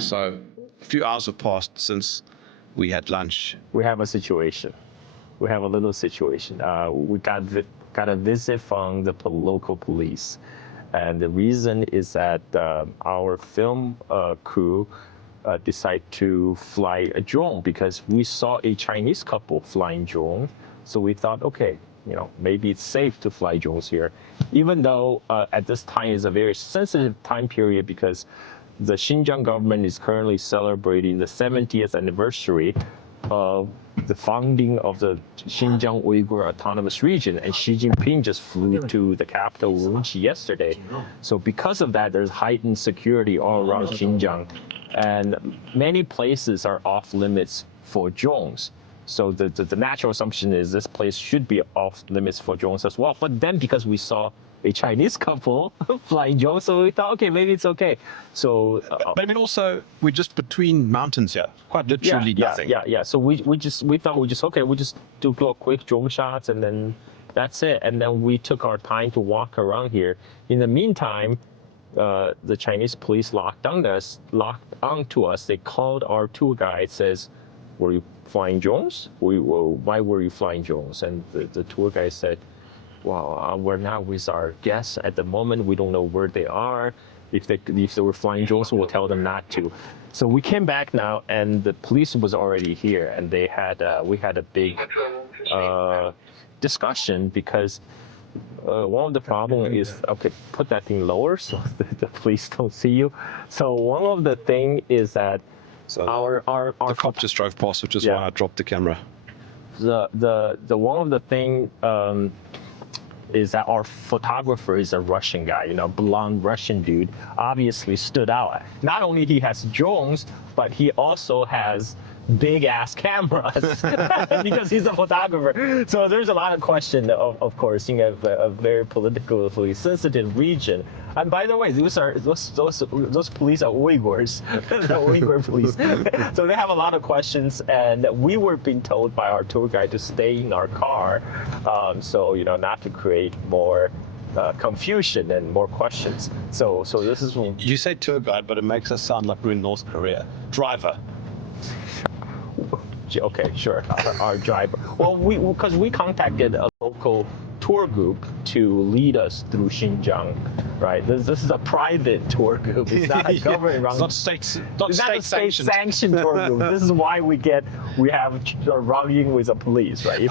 So a few hours have passed since we had lunch. We have a situation. We have a little situation. We got a visit from the local police, and the reason is that our film crew decided to fly a drone because we saw a Chinese couple flying drone. So we thought, okay, maybe it's safe to fly drones here, even though at this time is a very sensitive time period because the Xinjiang government is currently celebrating the 70th anniversary of the founding of the Xinjiang Uyghur Autonomous Region, and Xi Jinping just flew to the capital Urumqi yesterday. So because of that, there's heightened security all around Xinjiang, and many places are off limits for drones. So the natural assumption is this place should be off limits for drones as well. But then because we saw a Chinese couple flying drones, so we thought, okay, maybe it's okay. So, but I mean, also we're just between mountains here, quite literally nothing. Yeah. So we thought we just do quick drone shots and then that's it. And then we took our time to walk around here. In the meantime, the Chinese police locked onto us. They called our tour guide, says, "Were you flying drones? Why were you flying drones?" And the tour guide said, well, we're not with our guests at the moment. We don't know where they are. If they were flying drones, we'll tell them not to. So we came back now, and the police was already here, and we had a big discussion because one of the problem is, okay, put that thing lower so the police don't see you. So one of the thing is that our the cop just drove past, which is why I dropped the camera. The one of the thing is that our photographer is a Russian guy, blonde Russian dude, obviously stood out. Not only he has drones, but he also has big ass cameras because he's a photographer. So there's a lot of question, of course, in a very politically sensitive region. And by the way, those police are Uyghurs, the Uyghur police. So they have a lot of questions, and we were being told by our tour guide to stay in our car, so not to create more confusion and more questions. So this is when you say tour guide, but it makes us sound like we're in North Korea. Driver. Okay, sure. Our driver. Well, because we contacted a local tour group to lead us through Xinjiang, right? This is a private tour group. It's not a government run. It's not state sanctioned tour group. This is why we have running with the police, right?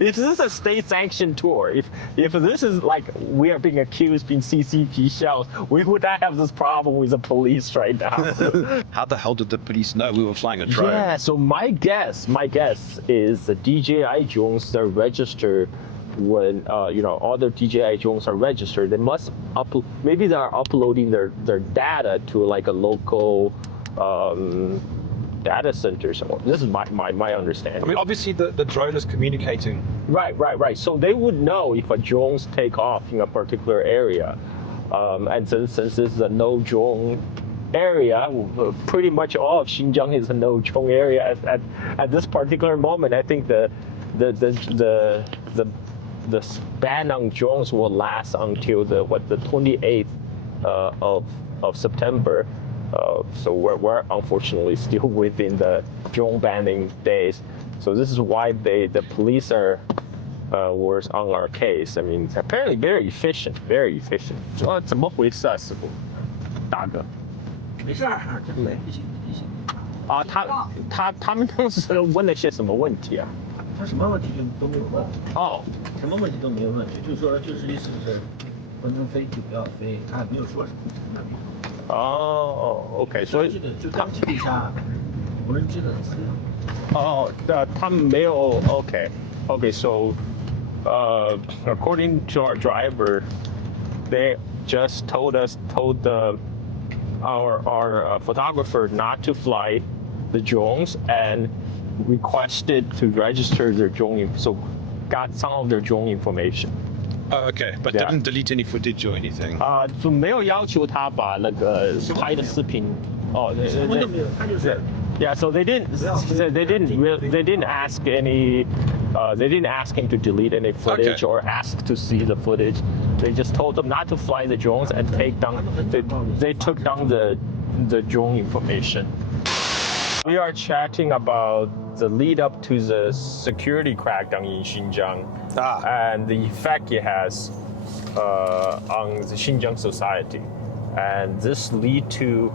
If this is a state sanctioned tour, if this is like we are being accused being CCP shells, we would not have this problem with the police right now. How the hell did the police know we were flying a drone? Yeah, so my guess is the DJI drones are registered when all the DJI drones are registered. They must maybe they're uploading their data to like a local data center somewhere. This is my understanding. I mean, obviously the drone is communicating. Right. So they would know if a drones take off in a particular area, and since this is a no drone area, pretty much all of Xinjiang is a no drone area at this particular moment. I think the ban on drones will last until the 28th of September. So we're unfortunately still within the drone banning days. So this is why the police were on our case. I mean, apparently very efficient. 怎么回事啊，师傅？大哥。没事儿，这没不行。啊，他们当时问了些什么问题啊？他什么问题都没有问。哦，什么问题都没有问，就是说意思是不能飞就不要飞，他也没有说什么。哦 ，OK， 所以就当地下无人机的资料。哦，他们没有 OK，so according to our driver, they just told our photographer not to fly the drones and requested to register their drone, so got some of their drone information. Oh, okay, but didn't delete any footage or anything. 就没有要求他把那个拍的视频。哦，什么都没有，他就是。Yeah, so they didn't ask him to delete any footage or ask to see the footage. They just told him not to fly the drones and take down. They took down the the drone information. We are chatting about the lead up to the security crackdown in Xinjiang and the effect it has on the Xinjiang society. And this lead to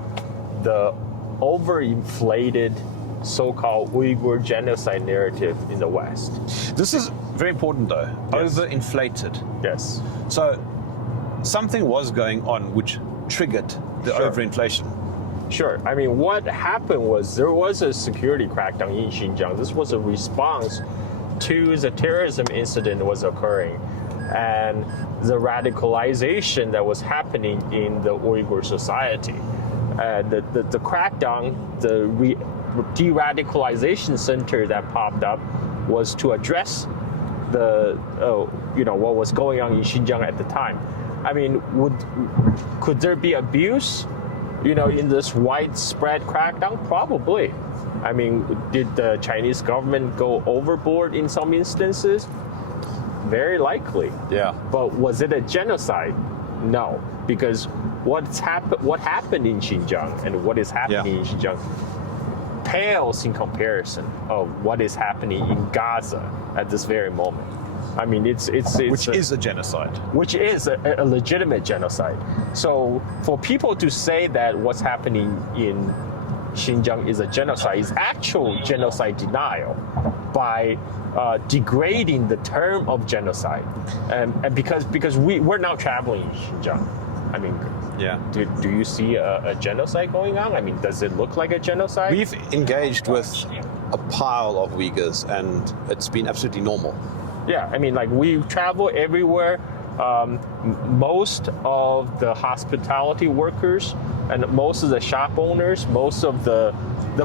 the overinflated so-called Uyghur genocide narrative in the West. This is very important though. Yes. Overinflated. Yes. So something was going on which triggered the Sure. overinflation. Sure. I mean, what happened was there was a security crackdown in Xinjiang. This was a response to the terrorism incident that was occurring and the radicalization that was happening in the Uyghur society. The crackdown, the de-radicalization center that popped up was to address the what was going on in Xinjiang at the time. I mean, could there be abuse, in this widespread crackdown? Probably. I mean, did the Chinese government go overboard in some instances? Very likely. Yeah. But was it a genocide? No, because what happened in Xinjiang and what is happening in Xinjiang pales in comparison of what is happening in Gaza at this very moment. I mean, it's Which is a genocide. Which is a legitimate genocide. So for people to say that what's happening in Xinjiang is a genocide is actual genocide denial by degrading the term of genocide. And because we're now traveling in Xinjiang. I mean, Yeah. do you see a genocide going on? I mean, does it look like a genocide? We've engaged with a pile of Uyghurs and it's been absolutely normal. Yeah, I mean, like we travel everywhere. Most of the hospitality workers and most of the shop owners, most of the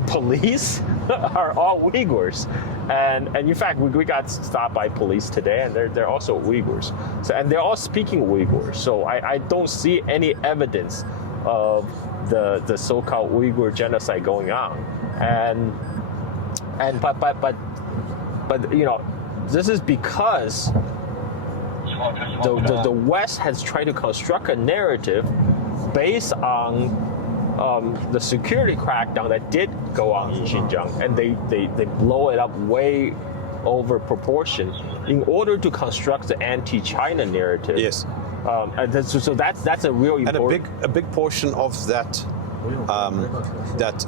police are all Uyghurs. And in fact, we got stopped by police today, and they're also Uyghurs. So, and they're all speaking Uyghur. So I don't see any evidence of the so-called Uyghur genocide going on. But this is because the West has tried to construct a narrative based on the security crackdown that did go on in Xinjiang, and they blow it up way over proportion in order to construct the anti-China narrative. Yes. And that's a real important. And a big portion of that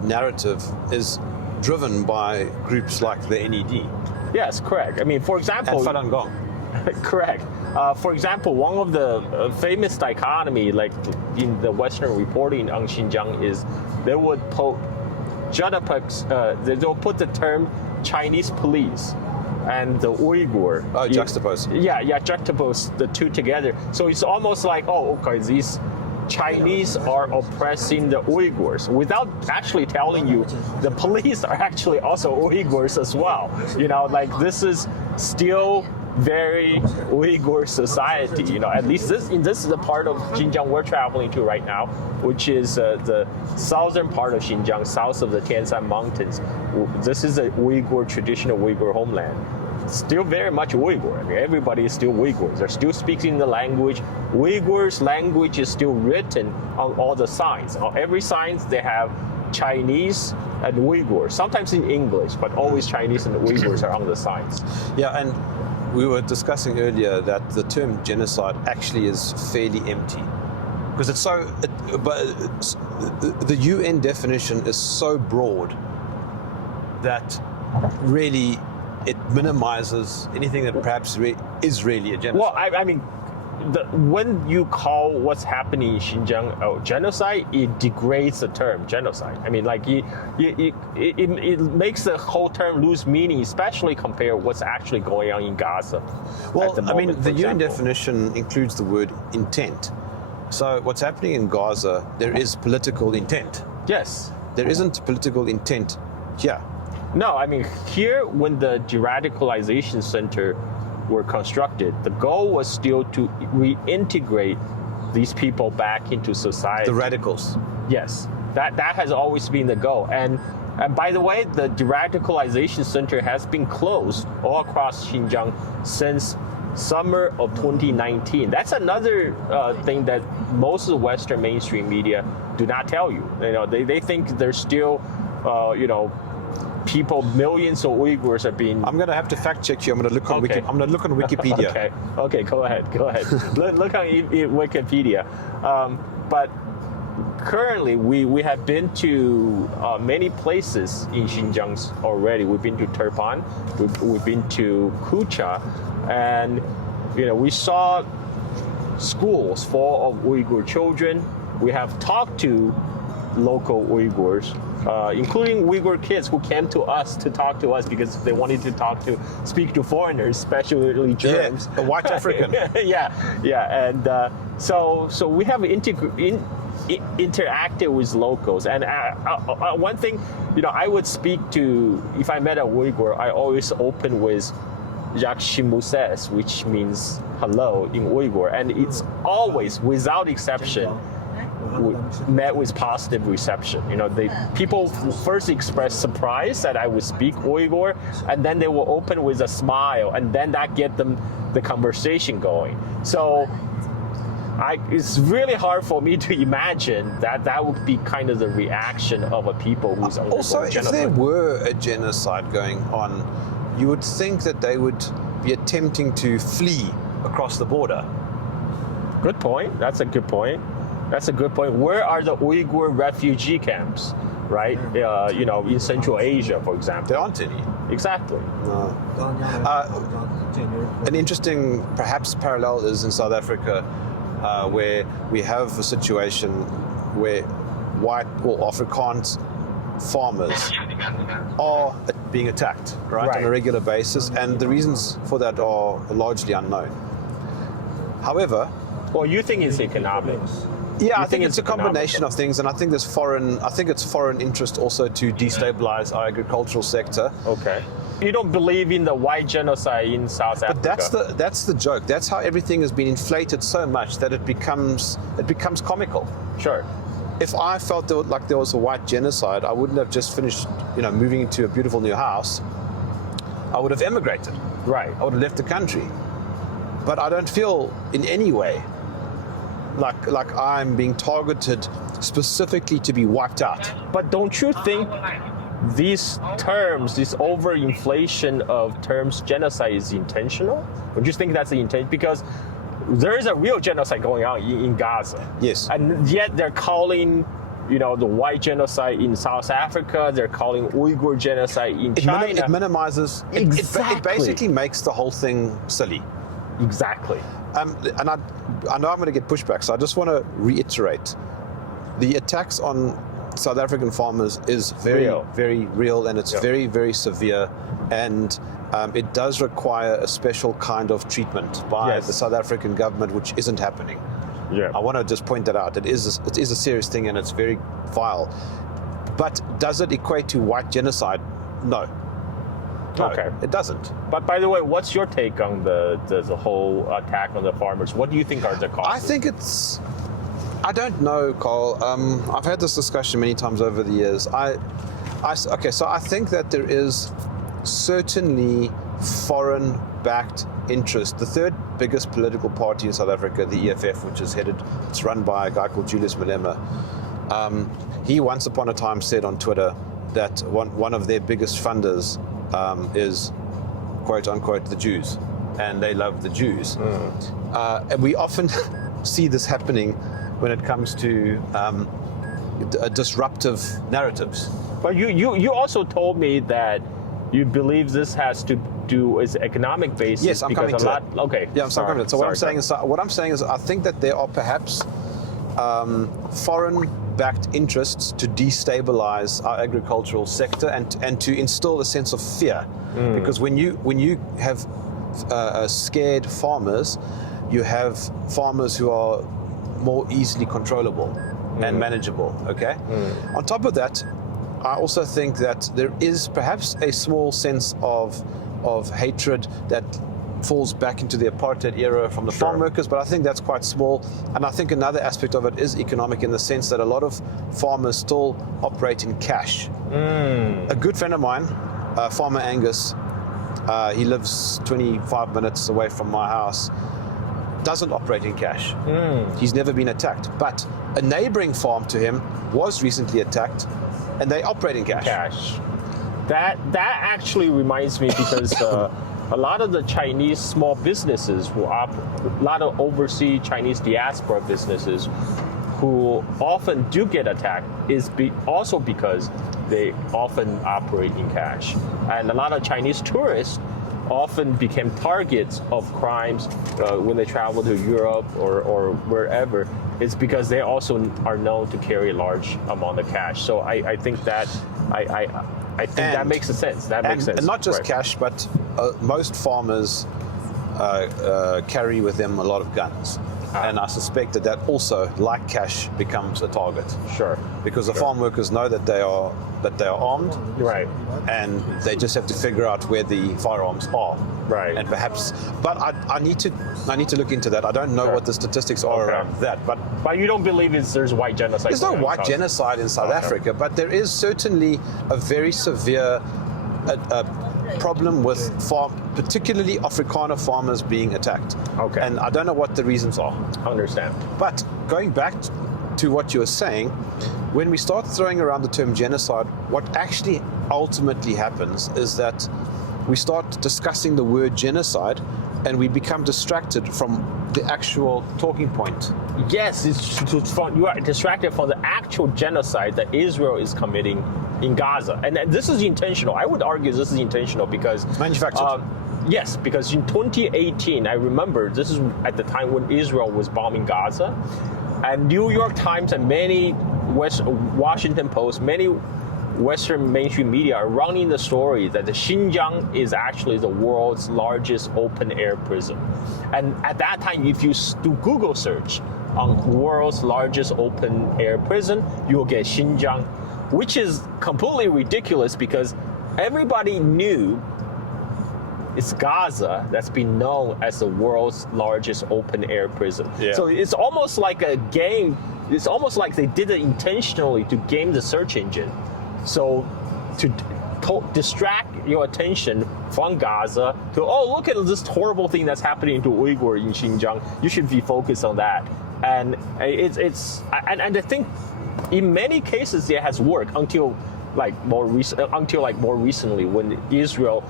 narrative is driven by groups like the NED. Yes, correct. I mean, for example, And Falun Gong. correct. For example, one of the famous dichotomy, like in the Western reporting on Xinjiang, is they would they'll put the term Chinese police and the Uyghur. Juxtapose. Yeah, juxtapose the two together. So it's almost like, these Chinese are oppressing the Uyghurs without actually telling you the police are actually also Uyghurs as well. This is still very Uyghur society. At least this is the part of Xinjiang we're traveling to right now, which is the southern part of Xinjiang, south of the Tianshan Mountains. This is a traditional Uyghur homeland. Still very much Uyghur. I mean, everybody is still Uyghurs. They're still speaking the language. Uyghurs' language is still written on all the signs. On every sign, they have Chinese and Uyghur, sometimes in English, but always Chinese and Uyghurs are on the signs. Yeah, and we were discussing earlier that the term genocide actually is fairly empty. Because the UN definition is so broad that really it minimizes anything that perhaps is really a genocide. Well, I mean, when you call what's happening in Xinjiang a genocide, it degrades the term genocide. I mean, like it makes the whole term lose meaning, especially compared to what's actually going on in Gaza. Well, at the moment, the UN example. definition includes the word intent. So what's happening in Gaza, there is political intent. Yes. There isn't political intent here. No, I mean, here when the de-radicalization center were constructed, the goal was still to reintegrate these people back into society. The radicals. Yes, that has always been the goal. And by the way, the de-radicalization center has been closed all across Xinjiang since summer of 2019. That's another thing that most of the Western mainstream media do not tell you. They think there's still, people, millions of Uyghurs are being. I'm going to have to fact check you. I'm going to look on I'm going to look on Wikipedia. Okay, go ahead. Look on Wikipedia. But currently, we have been to many places in Xinjiang already. We've been to Turpan, we've been to Kucha, and we saw schools full of Uyghur children. We have talked to local Uyghurs, including Uyghur kids who came to us to talk to us because they wanted to speak to foreigners, especially Germans. Yeah, a white African. yeah, and so we have interacted with locals. And one thing, I would speak to, if I met a Uyghur, I always open with Yakshimoses, which means hello in Uyghur, and it's always, without exception, met with positive reception. People first express surprise that I would speak Uyghur, and then they will open with a smile, and then that get them the conversation going. So it's really hard for me to imagine that would be kind of the reaction of a people who's also, if there were a genocide going on, you would think that they would be attempting to flee across the border. Good point. That's a good point. Where are the Uyghur refugee camps, right? In Central Asia, for example. There aren't any. Exactly. No. An interesting, perhaps, parallel is in South Africa, where we have a situation where white or Afrikaans farmers are being attacked, right, on a regular basis, and the reasons for that are largely unknown. However, well, you think it's economics? Yeah, I think it's a combination of things, and I think it's foreign interest also to destabilize our agricultural sector. Okay. You don't believe in the white genocide in South Africa? But that's the joke. That's how everything has been inflated so much that it becomes comical. Sure. If I felt like there was a white genocide, I wouldn't have just finished, moving into a beautiful new house. I would have emigrated. Right. I would have left the country. But I don't feel in any way like I'm being targeted specifically to be wiped out. But don't you think these terms, this overinflation of terms, genocide is intentional? Don't you think that's the intent? Because there is a real genocide going on in Gaza. Yes. And yet they're calling, the white genocide in South Africa, they're calling Uyghur genocide in China. It minimizes, exactly. It basically makes the whole thing silly. Exactly. And I know I'm going to get pushback, so I just want to reiterate. The attacks on South African farmers is very, very real, and it's very, very severe, and it does require a special kind of treatment by the South African government, which isn't happening. Yeah. I want to just point that out. It is a serious thing, and it's very vile. But does it equate to white genocide? No. Okay. It doesn't. But by the way, what's your take on the whole attack on the farmers? What do you think are the causes? I don't know, Carl. I've had this discussion many times over the years. So I think that there is certainly foreign-backed interest. The third biggest political party in South Africa, the EFF, it's run by a guy called Julius Malema. He once upon a time said on Twitter that one of their biggest funders is, quote unquote, the Jews, and they love the Jews. And we often see this happening when it comes to disruptive narratives. But you also told me that you believe this has to do with economic basis. Yes, I'm coming to that. Okay. Yeah, I'm coming to that. So what I'm saying is I think that there are perhaps foreign-backed interests to destabilize our agricultural sector and to instill a sense of fear. Because when you have scared farmers, you have farmers who are more easily controllable and manageable. Okay. On top of that, I also think that there is perhaps a small sense of hatred that falls back into the apartheid era from the farm workers, but I think that's quite small. And I think another aspect of it is economic, in the sense that a lot of farmers still operate in cash. A good friend of mine, Farmer Angus, he lives 25 minutes away from my house. doesn't operate in cash. He's never been attacked. But a neighboring farm to him was recently attacked, and they operate in cash. That actually reminds me because a lot of the Chinese small businesses a lot of overseas Chinese diaspora businesses who often do get attacked is also because they often operate in cash. And a lot of Chinese tourists often became targets of crimes when they travel to Europe or wherever. It's because they also are known to carry a large amount of cash. So I think that I think that makes sense. That makes sense. And not just right. cash, but most farmers carry with them a lot of guns. And I suspect that also, like cash, becomes a target. Sure. Because the farm workers know that they are armed, Right. and they just have to figure out where the firearms are. Right. And perhaps, but I need to look into that. I don't know what the statistics are around that. But you don't believe there's white genocide? there's no white genocide in South Africa, but there is certainly a very severe problem with particularly Afrikaner farmers being attacked. Okay. And I don't know what the reasons are. I understand. But going back to what you were saying, when we start throwing around the term genocide, what actually ultimately happens is that we start discussing the word genocide and we become distracted from the actual talking point. Yes, you are distracted from the actual genocide that Israel is committing in Gaza. And this is intentional. I would argue this is intentional because... Manufactured. Yes, because in 2018, I remember this is at the time when Israel was bombing Gaza. And New York Times and many Washington Post, many Western mainstream media are running the story that the Xinjiang is actually the world's largest open-air prison. And at that time, if you do Google search on world's largest open-air prison, you'll get Xinjiang, which is completely ridiculous because everybody knew it's Gaza that's been known as the world's largest open-air prison. Yeah. So it's almost like a game. It's almost like they did it intentionally to game the search engine. So to distract your attention from Gaza to, oh, look at this horrible thing that's happening to Uyghur in Xinjiang. You should be focused on that. And and I think in many cases it has worked until more recently when Israel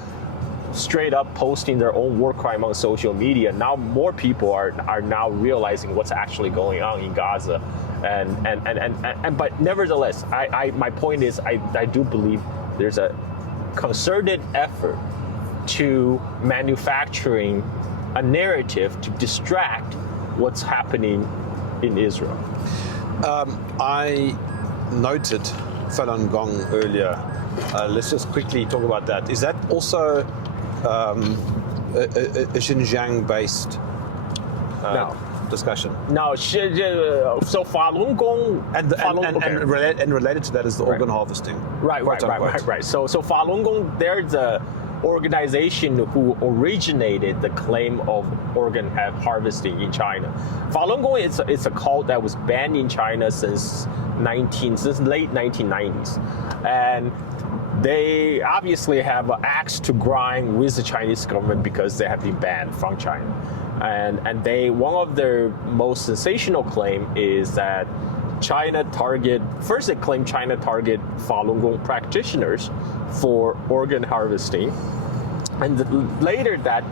straight up posting their own war crime on social media. Now more people are now realizing what's actually going on in Gaza, and but nevertheless, my point is I do believe there's a concerted effort to manufacturing a narrative to distract what's happening in Israel. I noted Falun Gong earlier. Let's just quickly talk about that. Is that also a Xinjiang-based discussion? No, so Falun Gong and related to that is the organ harvesting. Right. So Falun Gong, they're the organization who originated the claim of organ harvesting in China. Falun Gong it's a cult that was banned in China since late 1990s, and they obviously have an axe to grind with the Chinese government because they have been banned from China. And one of their most sensational claim is that they claim China target Falun Gong practitioners for organ harvesting. And later that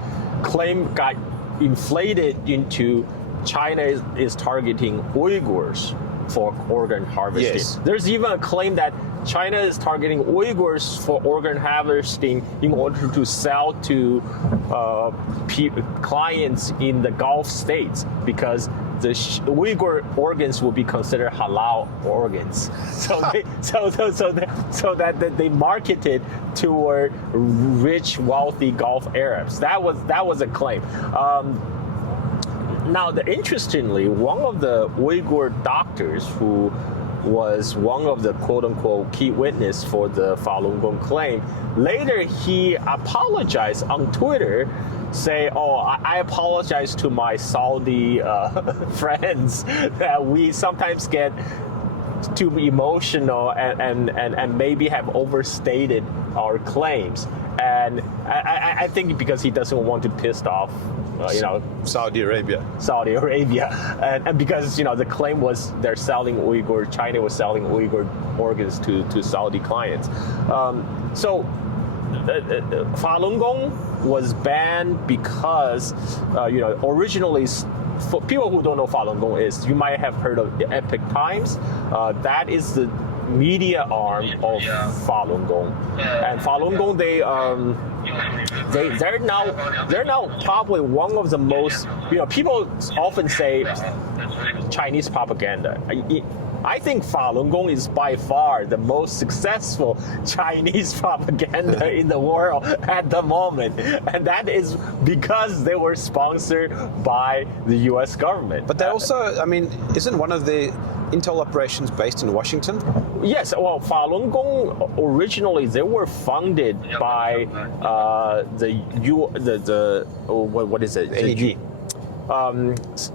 claim got inflated into China is targeting Uyghurs for organ harvesting. Yes. There's even a claim that China is targeting Uyghurs for organ harvesting in order to sell to clients in the Gulf states because the Uyghur organs will be considered halal organs. So that they marketed toward rich, wealthy Gulf Arabs. That was a claim. Now, interestingly, one of the Uyghur doctors who was one of the quote-unquote key witness for the Falun Gong claim, later he apologized on Twitter, say, I apologize to my Saudi friends that we sometimes get too emotional and maybe have overstated our claims. And I think because he doesn't want to piss off, Saudi Arabia. And because, the claim was China was selling Uyghur organs to Saudi clients. So Falun Gong was banned because, originally, for people who don't know Falun Gong is, you might have heard of the Epoch Times. That is the media arm of Falun Gong, and Falun Gong they're now probably one of the most, people often say Chinese propaganda. I think Falun Gong is by far the most successful Chinese propaganda in the world at the moment. And that is because they were sponsored by the US government. But they also, isn't one of the intel operations based in Washington? Yes, well, Falun Gong originally they were funded by what is it? NED.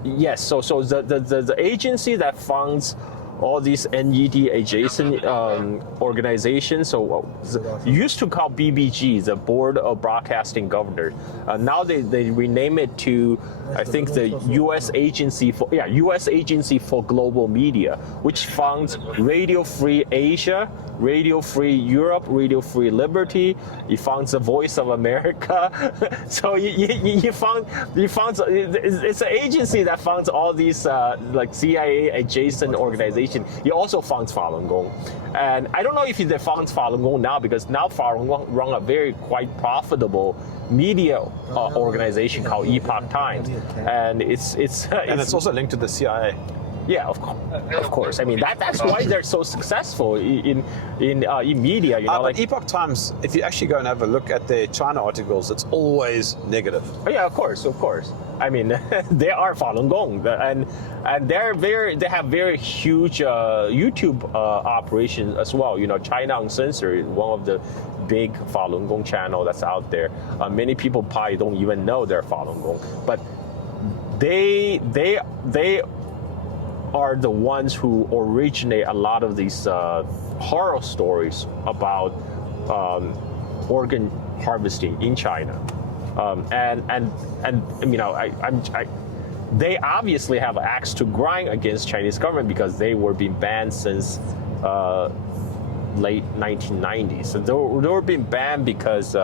Yes, so the agency that funds all these NED adjacent organizations, so used to call BBG, the Board of Broadcasting Governors. Now they rename it to, I think, the U.S. Agency for Global Media, which funds Radio Free Asia, Radio Free Europe, Radio Free Liberty. It funds the Voice of America. So you found it's an agency that funds all these like CIA adjacent organizations. He also funds Falun Gong. And I don't know if he funds Falun Gong now, because now Falun Gong run a quite profitable media organization called Epoch Times. And it's also linked to the CIA. Yeah, of course. That's why they're so successful in media. But Epoch Times, if you actually go and have a look at their China articles, it's always negative. Oh, yeah, of course. They are Falun Gong, and they have very huge YouTube operations as well. China Uncensored, one of the big Falun Gong channel that's out there. Many people probably don't even know they're Falun Gong, but they are the ones who originate a lot of these horror stories about organ harvesting in China, they obviously have an axe to grind against Chinese government because they were being banned since late 1990s. So they were being banned because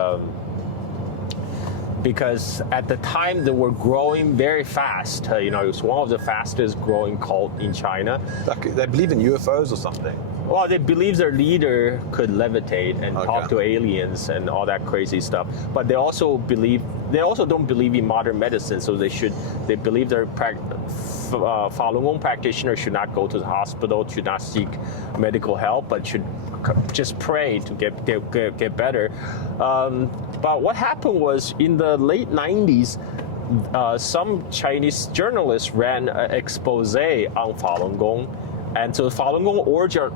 at the time they were growing very fast. It was one of the fastest growing cult in China. They believe in UFOs or something. Well, they believe their leader could levitate and talk to aliens and all that crazy stuff. But they also don't believe in modern medicine. So they believe their Falun Gong practitioners should not go to the hospital, should not seek medical help, but should just pray to get better. But what happened was in the late 90s, some Chinese journalists ran an expose on Falun Gong. And so Falun Gong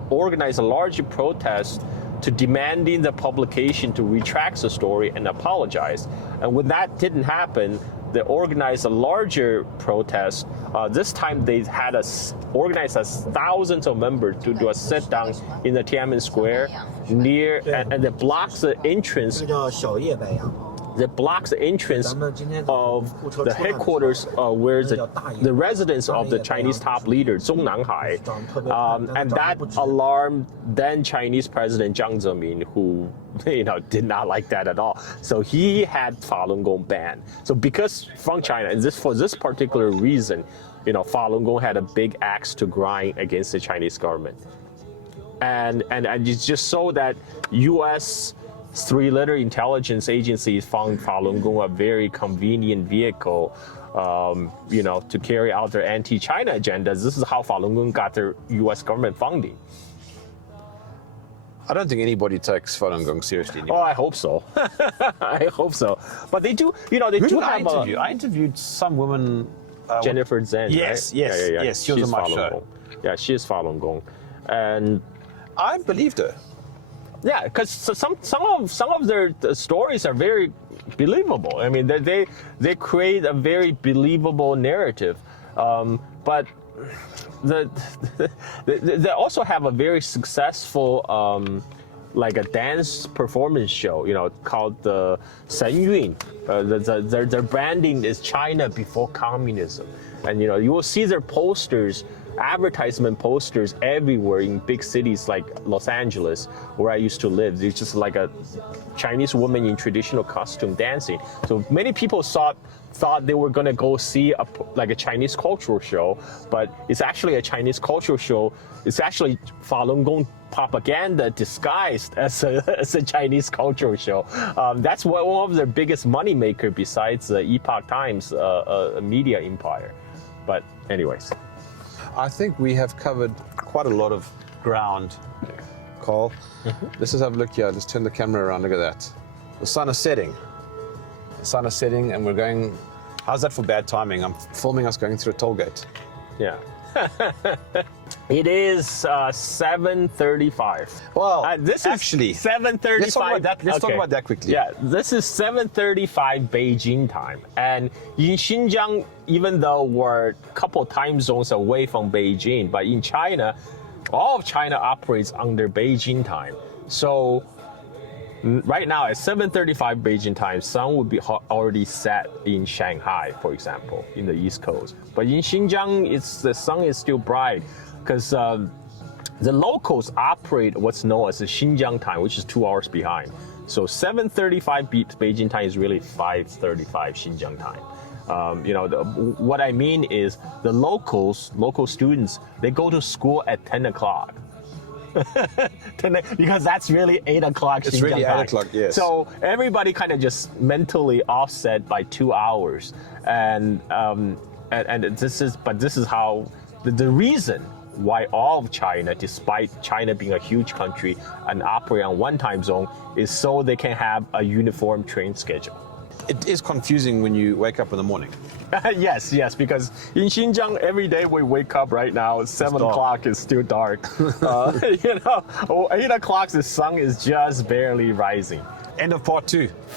organized a large protest to demanding the publication to retract the story and apologize. And when that didn't happen, they organized a larger protest. This time they had organized thousands of members to do a sit down in the Tiananmen Square near, and they blocked the entrance. That blocks the entrance of the headquarters where the residence of the Chinese top leader, Zhong Nanhai. And that alarmed then Chinese President Jiang Zemin, who did not like that at all. So he had Falun Gong banned. So because from China, and for this particular reason, Falun Gong had a big axe to grind against the Chinese government. And it's just so that U.S. three-letter intelligence agencies found Falun Gong a very convenient vehicle, to carry out their anti-China agendas. This is how Falun Gong got their U.S. government funding. I don't think anybody takes Falun Gong seriously anymore. Oh, I hope so. I hope so. But they do, I interviewed some woman. Jennifer Zhang. Yes, right? yes. She was on my show. Gong. Yeah, she is Falun Gong, and I believed her. Yeah, because some of their stories are very believable. They create a very believable narrative. But they also have a very successful like a dance performance show, called the Shen Yun. Their branding is China before communism, and you will see their posters, advertisement posters everywhere in big cities like Los Angeles, where I used to live. It's just like a Chinese woman in traditional costume dancing. So many people thought they were gonna go see a Chinese cultural show, but it's actually a Chinese cultural show. It's actually Falun Gong propaganda disguised as a Chinese cultural show. That's one of their biggest moneymaker besides the Epoch Times media empire. But anyways. I think we have covered quite a lot of ground, Carl. Let's just have a look here. Let's turn the camera around. Look at that. The sun is setting. The sun is setting, and we're going. How's that for bad timing? I'm filming us going through a toll gate. Yeah. It is 7:35. Well, this actually, is 7:35. Let's talk about that quickly. Yeah, this is 7:35 Beijing time, and in Xinjiang, even though we're a couple time zones away from Beijing, but in China, all of China operates under Beijing time. So right now at 7:35 Beijing time, sun would be already set in Shanghai, for example, in the East Coast. But in Xinjiang, the sun is still bright because the locals operate what's known as the Xinjiang time, which is 2 hours behind. So 7:35 Beijing time is really 5:35 Xinjiang time. What I mean is the local students, they go to school at 10 o'clock. Because that's really 8 o'clock. It's really 8 o'clock, yes. So everybody kind of just mentally offset by 2 hours, and this is how the reason why all of China, despite China being a huge country and operate on one time zone, is so they can have a uniform train schedule. It is confusing when you wake up in the morning. Yes, because in Xinjiang, every day we wake up right now, 7 o'clock is still dark. 8 o'clock, the sun is just barely rising. End of part 2.